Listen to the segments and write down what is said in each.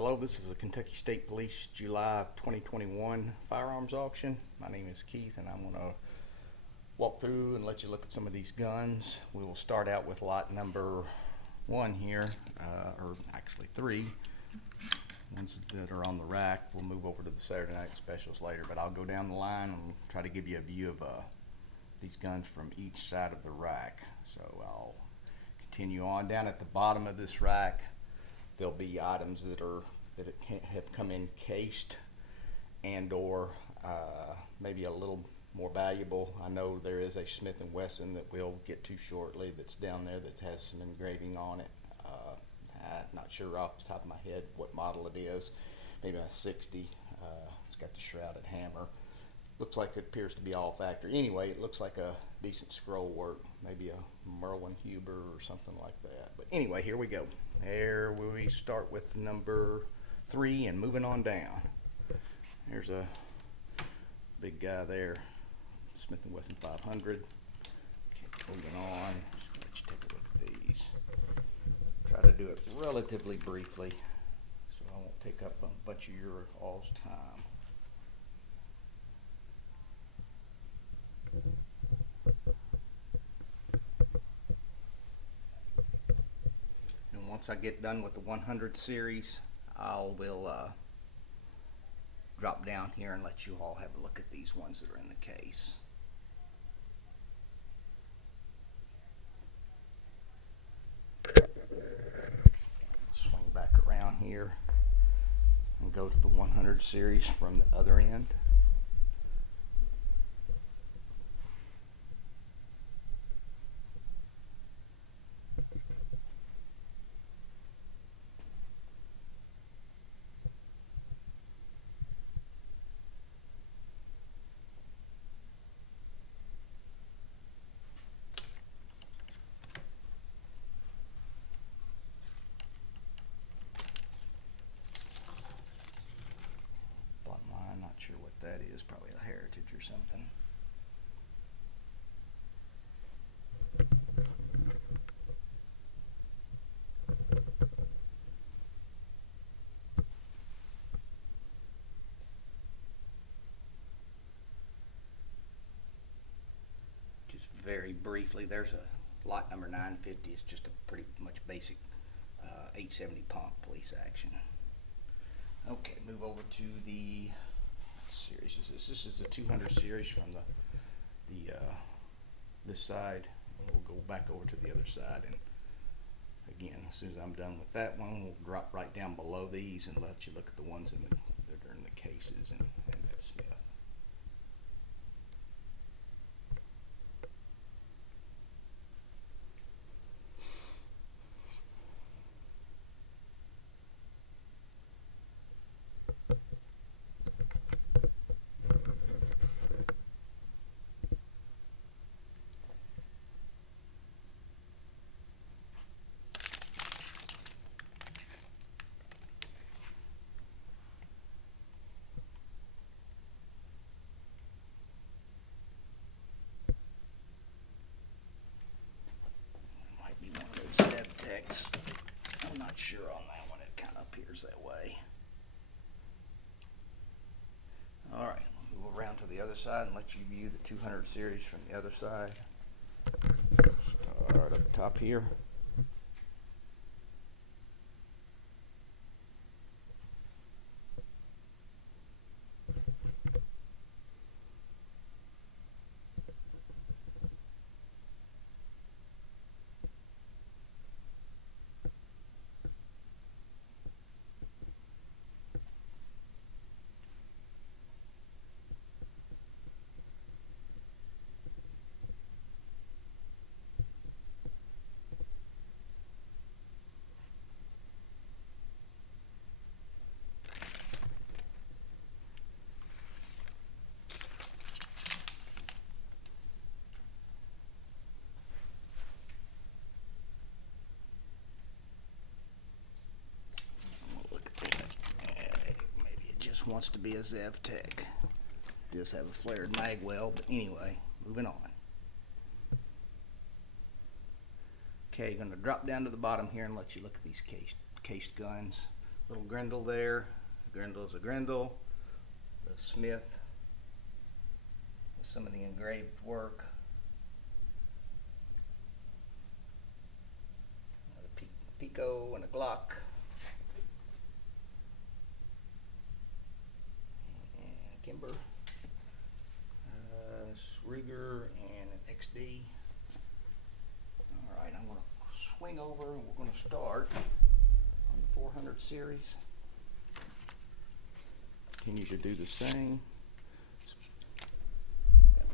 Hello, this is the Kentucky State Police July 2021 firearms auction. My name is Keith and I'm going to walk through and let you look at some of these guns. We will start out with lot number 1 here, or actually 3. Ones that are on the rack. We'll move over to the Saturday night specials later, but I'll go down the line and try to give you a view of these guns from each side of the rack. So I'll continue on. Down at the bottom of this rack, there'll be items that have come encased and or maybe a little more valuable. I know there is a Smith & Wesson that we'll get to shortly that's down there that has some engraving on it. I'm not sure off the top of my head what model it is. Maybe a 60. It's got the shrouded hammer. Looks like it appears to be all factory. Anyway, it looks like a decent scroll work, maybe a Merlin Huber or something like that. But anyway, here we go. There we start with number 3 and moving on down. There's a big guy there, Smith & Wesson 500. Okay, moving on. Just gonna let you take a look at these. Try to do it relatively briefly, so I won't take up a bunch of your all's time. And once I get done with the 100 series, I will drop down here and let you all have a look at these ones that are in the case. Swing back around here and go to the 100 series from the other end. Sure what that is, probably a Heritage or something. Just very briefly, there's a lot number 950. It's just a pretty much basic 870 pump police action. Okay, move over to the series is this. This is the 200 series from this side. We'll go back over to the other side, and again, as soon as I'm done with that one, we'll drop right down below these and let you look at the ones that are in the cases and that Smith. I'm not sure on that one, it kind of appears that way. Alright, we'll move around to the other side and let you view the 200 series from the other side. Start up top here. Wants to be a Zev Tech. Does have a flared mag well, but anyway, moving on. Okay, going to drop down to the bottom here and let you look at these cased guns. little Grendel there. Grendel is a Grendel. The Smith with some of the engraved work. The Pico and a Glock. And Kimber. Ruger and an XD. Alright, I'm going to swing over and we're going to start on the 400 series. Continue to do the same.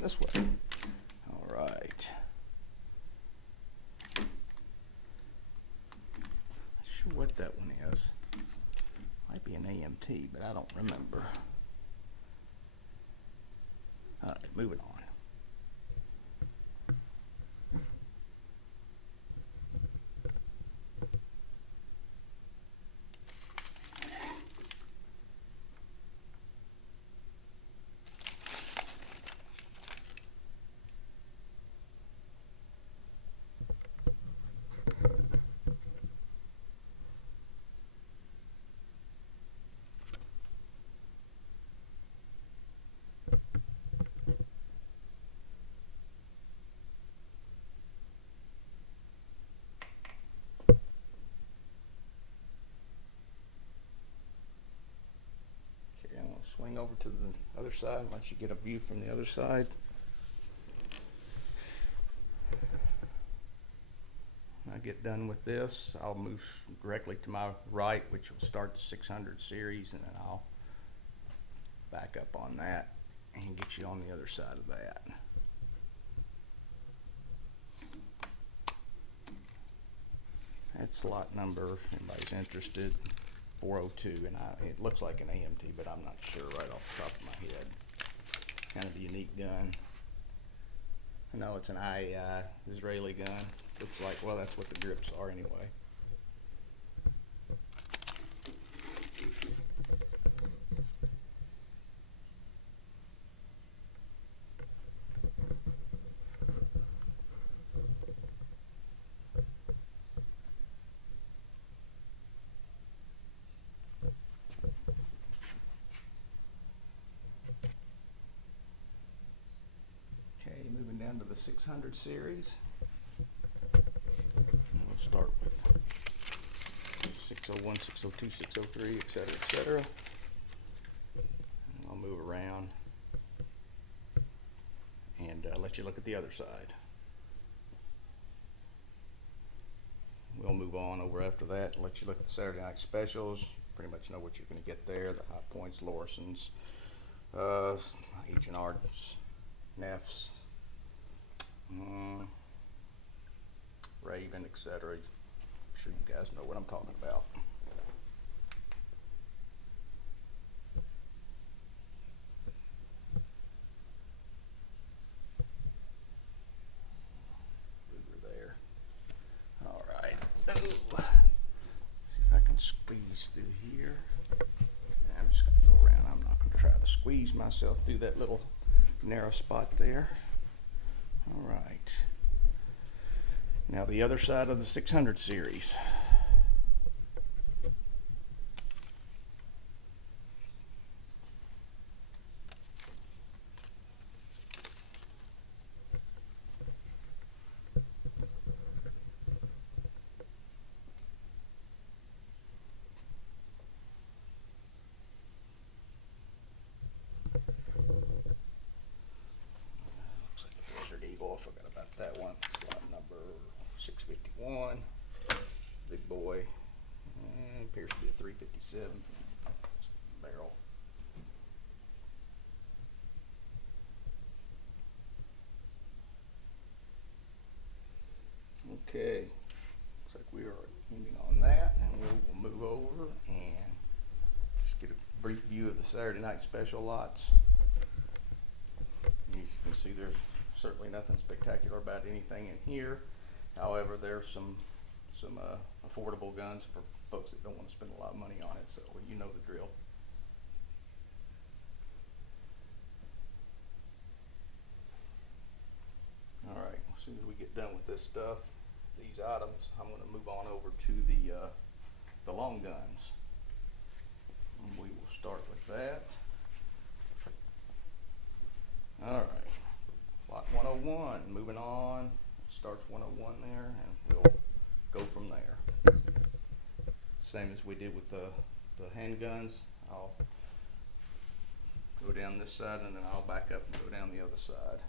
This way. Alright. Not sure what that one is. Might be an AMT, but I don't remember. Alright, moving on. Swing over to the other side and let you get a view from the other side. When I get done with this, I'll move directly to my right, which will start the 600 series, and then I'll back up on that and get you on the other side of that. That's lot number, if anybody's interested. 402, and it looks like an AMT, but I'm not sure right off the top of my head. Kind of a unique gun. I know it's an IAI Israeli gun. Looks like, well, that's what the grips are anyway. Moving down to the 600 series. We'll start with 601, 602, 603, etc., etc. I'll move around and let you look at the other side. We'll move on over after that and let you look at the Saturday night specials. Pretty much know what you're going to get there. The High Points, Lorisons, H&R's, Neffs, Raven, etc. I'm sure you guys know what I'm talking about. Ruger there. All right. See if I can squeeze through here. I'm just going to go around. I'm not going to try to squeeze myself through that little narrow spot there. All right. Now the other side of the 600 series. I forgot about that one. Slot number 651. Big boy. And appears to be a 357 barrel. Okay. Looks like we are ending on that, and we will move over and just get a brief view of the Saturday night special lots. You can see there's certainly nothing spectacular about anything in here. However, there's some affordable guns for folks that don't want to spend a lot of money on it, so you know the drill. All right, as soon as we get done with this stuff, these items, I'm going to move on over to the long guns. same as we did with the handguns. I'll go down this side and then I'll back up and go down the other side.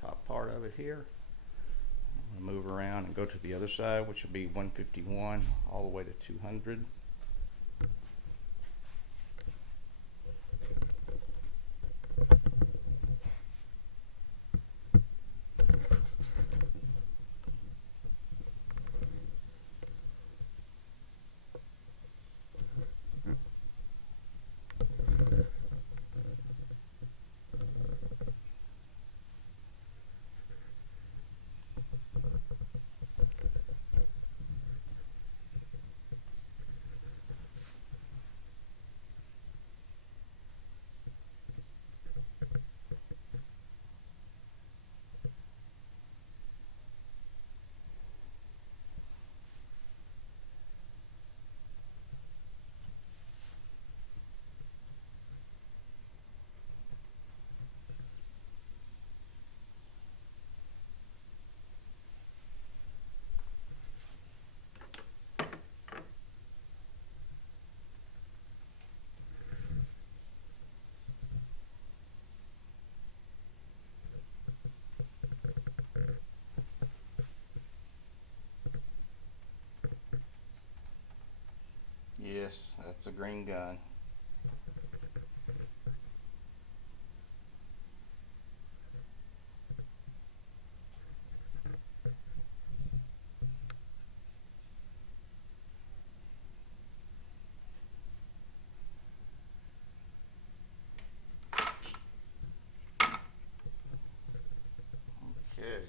Top part of it here. I'm going to move around and go to the other side, which will be 151 all the way to 200. Yes, that's a green gun. Okay,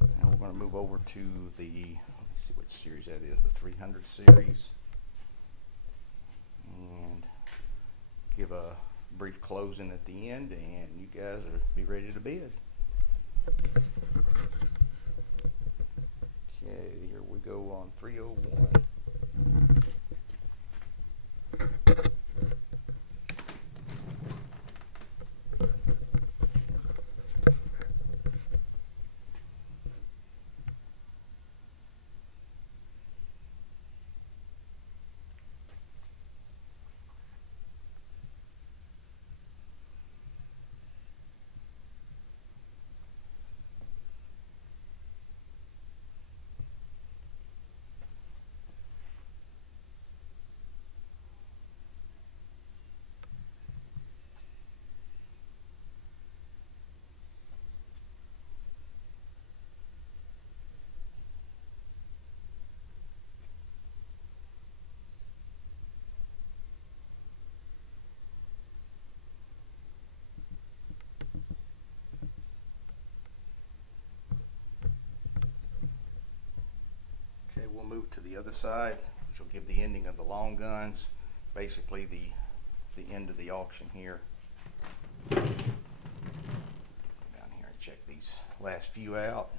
now we're going to move over to the, let me see which series that is, the 300 series, and give a brief closing at the end, and you guys are be ready to bid. Okay, here we go on 301. Okay, we'll move to the other side, which will give the ending of the long guns, basically the end of the auction here. Go down here and check these last few out.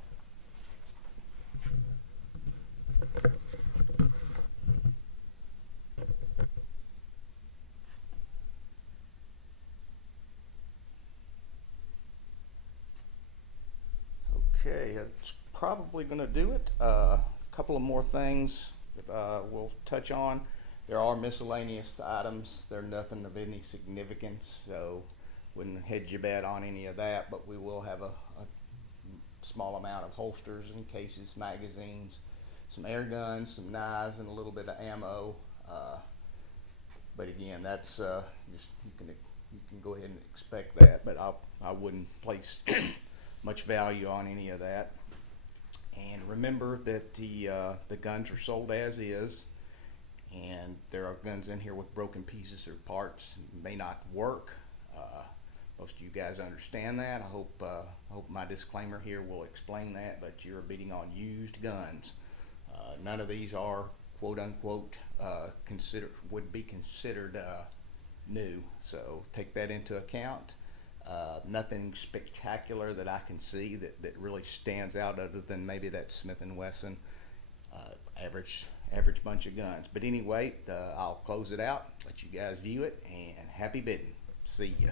Okay, that's probably going to do it. Couple of more things that we'll touch on. There are miscellaneous items. They're nothing of any significance, so wouldn't hedge your bet on any of that, but we will have a small amount of holsters and cases, magazines, some air guns, some knives, and a little bit of ammo. But again, that's just, you can you can go ahead and expect that, but I wouldn't place much value on any of that. And remember that the guns are sold as is, and there are guns in here with broken pieces or parts may not work. Most of you guys understand that. I hope my disclaimer here will explain that, but you're bidding on used guns. None of these are quote unquote would be considered new, so take that into account. Nothing spectacular that I can see that really stands out other than maybe that Smith & Wesson average bunch of guns. But anyway, I'll close it out, let you guys view it, and happy bidding. See ya.